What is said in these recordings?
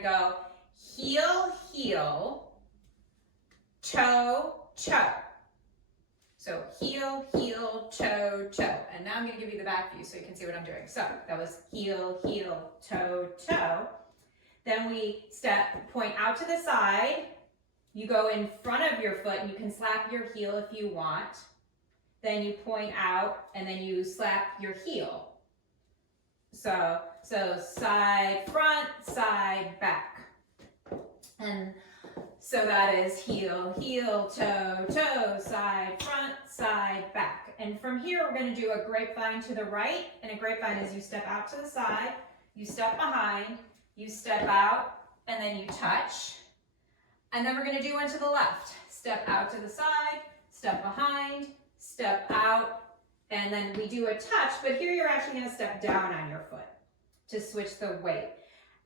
gonna go heel, heel, toe, toe. So heel, heel, toe, toe. And now I'm gonna give you the back view so you can see what I'm doing. So that was heel, heel, toe, toe. Then we point out to the side. You go in front of your foot and you can slap your heel if you want. Then you point out and then you slap your heel. So side, front, side, back. And so that is heel, heel, toe, toe, side, front, side, back. And from here, we're going to do a grapevine to the right. And a grapevine is you step out to the side, you step behind, you step out, and then you touch. And then we're going to do one to the left. Step out to the side, step behind, step out, and then we do a touch, but here you're actually going to step down on your foot to switch the weight.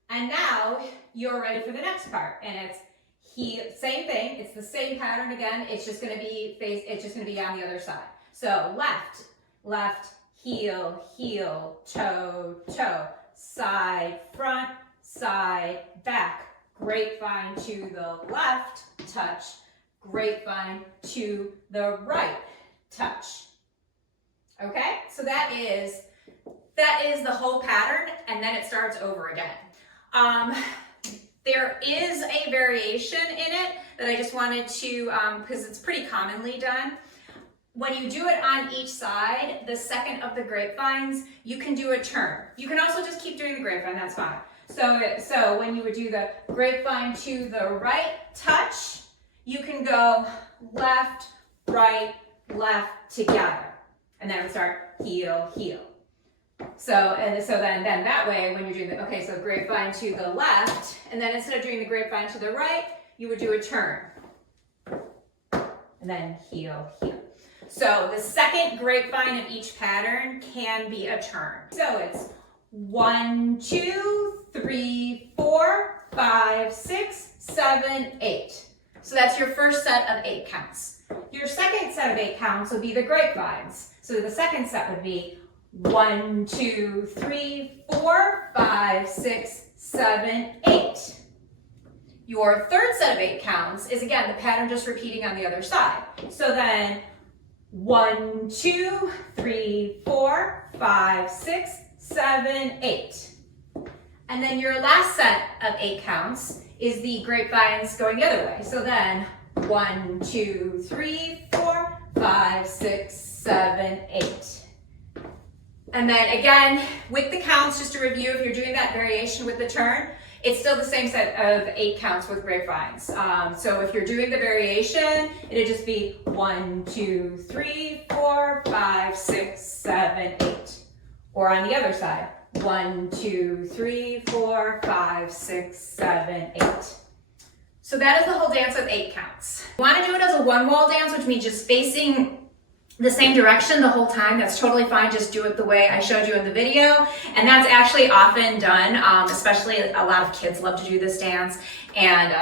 And now you're ready for the next part, and it's heel, same thing, it's the same pattern again, it's just going to be on the other side. So left, left, heel, heel, toe, toe, side, front, side, back, grapevine to the left, touch, grapevine to the right, touch. Okay, so that is the whole pattern, and then it starts over again. There is a variation in it that I just wanted to, because it's pretty commonly done. When you do it on each side, the second of the grapevines, you can do a turn. You can also just keep doing the grapevine, that's fine. So when you would do the grapevine to the right, touch, you can go left, right, left together. And then we start heel, heel. So then that way when you're doing the, okay, so grapevine to the left, and then instead of doing the grapevine to the right, you would do a turn. And then heel, heel. So the second grapevine of each pattern can be a turn. So it's 1, 2, 3, 4, 5, 6, 7, 8. So that's your first set of 8 counts. Your second set of 8 counts will be the grapevines. So the second set would be 1, 2, 3, 4, 5, 6, 7, 8. Your third set of 8 counts is, again, the pattern just repeating on the other side. So then 1, 2, 3, 4, 5, 6, 7, 8. And then your last set of 8 counts is the grapevines going the other way. So then 1, 2, 3, 4, 5, 6, 7, 8. And then again, with the counts, just to review, if you're doing that variation with the turn, it's still the same set of 8 counts with grapevines. So if you're doing the variation, it'd just be 1, 2, 3, 4, 5, 6, 7, 8. Or on the other side, 1, 2, 3, 4, 5, 6, 7, 8. So that is the whole dance with 8 counts. You want to do it as a one-wall dance, which means just facing the same direction the whole time. That's totally fine. Just do it the way I showed you in the video. And that's actually often done, especially a lot of kids love to do this dance, and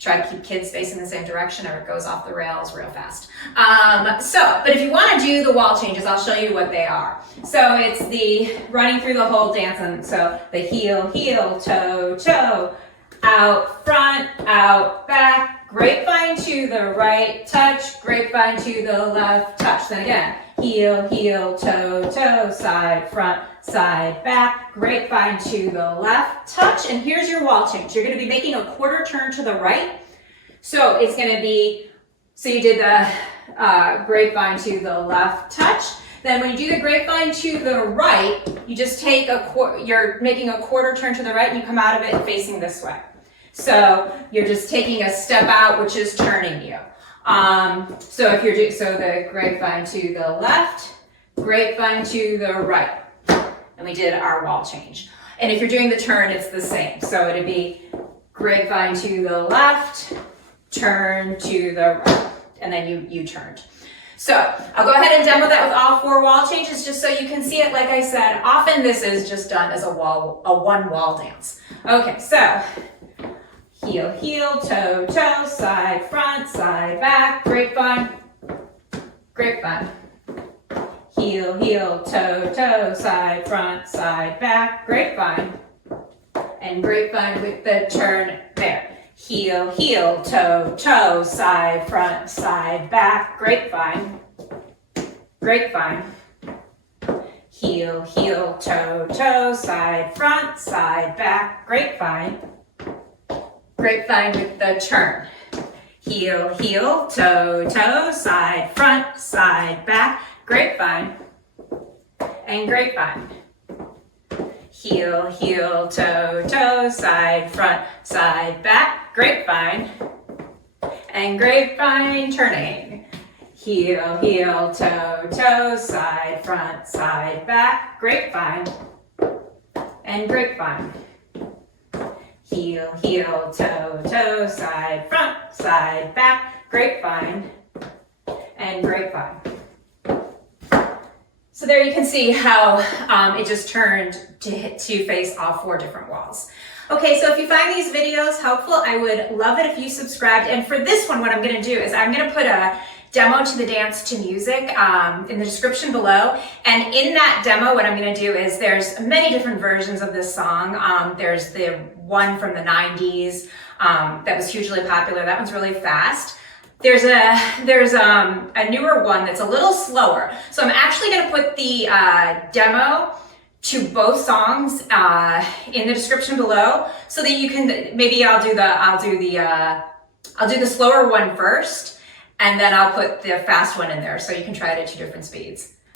try to keep kids facing the same direction or it goes off the rails real fast. But if you want to do the wall changes, I'll show you what they are. So it's the running through the whole dance, and so the heel, heel, toe, toe, out front, out back, grapevine to the right, touch, grapevine to the left, touch. Then again, heel, heel, toe, toe, side, front, side, back, grapevine to the left, touch. And here's your wall change. You're going to be making a quarter turn to the right. So it's going to be, so you did the grapevine to the left, touch. Then when you do the grapevine to the right, you just take you're making a quarter turn to the right and you come out of it facing this way. So you're just taking a step out, which is turning you. So if you're so the grapevine to the left, grapevine to the right, and we did our wall change. And if you're doing the turn, it's the same. So it'd be grapevine to the left, turn to the right, and then you turned. So I'll go ahead and demo that with all 4 wall changes just so you can see it. Like I said, often this is just done as a one wall dance. Okay, so heel, heel, toe, toe, side, front, side, back, grapevine, grapevine. Heel, heel, toe, toe, side, front, side, back, grapevine. And grapevine with the turn there. Heel, heel, toe, toe, side, front, side, back, grapevine, grapevine. Heel, heel, toe, toe, side, front, side, back, grapevine, grapevine with the turn. Heel, heel, toe, toe, side, front, side, back, grapevine, and grapevine. Heel, heel, toe, toe, side, front, side, back, grapevine, and grapevine turning. Heel, heel, toe, toe, side, front, side, back, grapevine, and grapevine. Heel, heel, toe, toe, side, front, side, back, grapevine, and grapevine. So there you can see how it just turned to face all 4 different walls. Okay, so if you find these videos helpful, I would love it if you subscribed. And for this one, what I'm gonna do is I'm gonna put a demo to the dance to music in the description below. And in that demo, what I'm gonna do is there's many different versions of this song. There's the one from the 90s that was hugely popular. That one's really fast. There's a newer one that's a little slower. So I'm actually gonna put the demo to both songs in the description below, so that you can, maybe I'll do the slower one first, and then I'll put the fast one in there so you can try it at 2 different speeds.